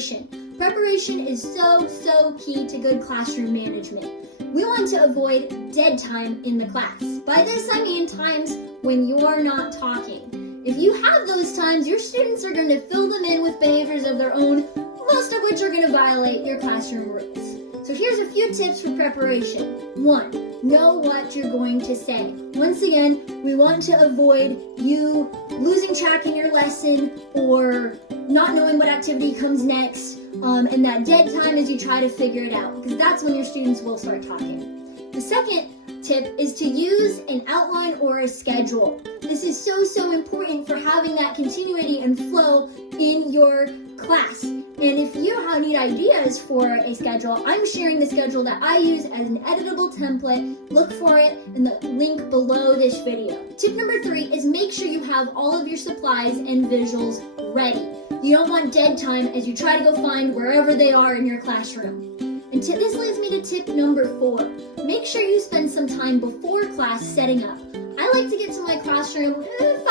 preparation. Preparation is so key to good classroom management. We want to avoid dead time in the class. By this I mean times when you're not talking. If you have those times, your students are going to fill them in with behaviors of their own, most of which are going to violate your classroom rules. So here's a few tips for preparation. 1, know what you're going to say. Once again, we want to avoid you losing track in your lesson or not knowing what activity comes next, and that dead time as you try to figure it out, because that's when your students will start talking. The second tip is to use an outline or a schedule. This is so important for having that continuity and flow in your class. And if you need ideas for a schedule, I'm sharing the schedule that I use as an editable template. Look for it in the link below this video. Tip number 3 is make sure you have all of your supplies and visuals ready. You don't want dead time as you try to go find wherever they are in your classroom. And this leads me to tip number 4. Make sure you spend some time before class setting up. I like to get to my classroom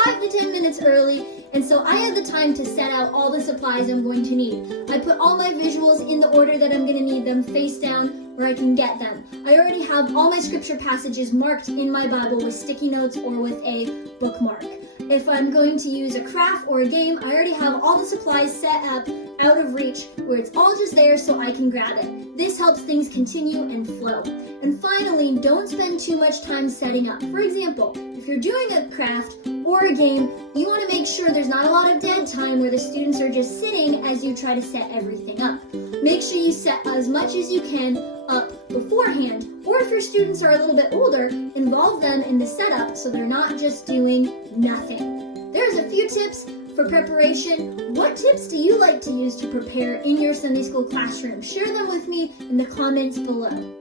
5 to 10 minutes early, and so I have the time to set out all the supplies I'm going to need. I put all my visuals in the order that I'm going to need them, face down, where I can get them. I already have all my scripture passages marked in my Bible with sticky notes or with a bookmark. If I'm going to use a craft or a game, I already have all the supplies set up out of reach where it's all just there so I can grab it. This helps things continue and flow. And finally, don't spend too much time setting up. For example, if you're doing a craft or a game, you want to make sure there's not a lot of dead time where the students are just sitting as you try to set everything up. Make sure you set as much as you can up beforehand, or if your students are a little bit older, involve them in the setup so they're not just doing nothing. There's a few tips for preparation. What tips do you like to use to prepare in your Sunday school classroom? Share them with me in the comments below.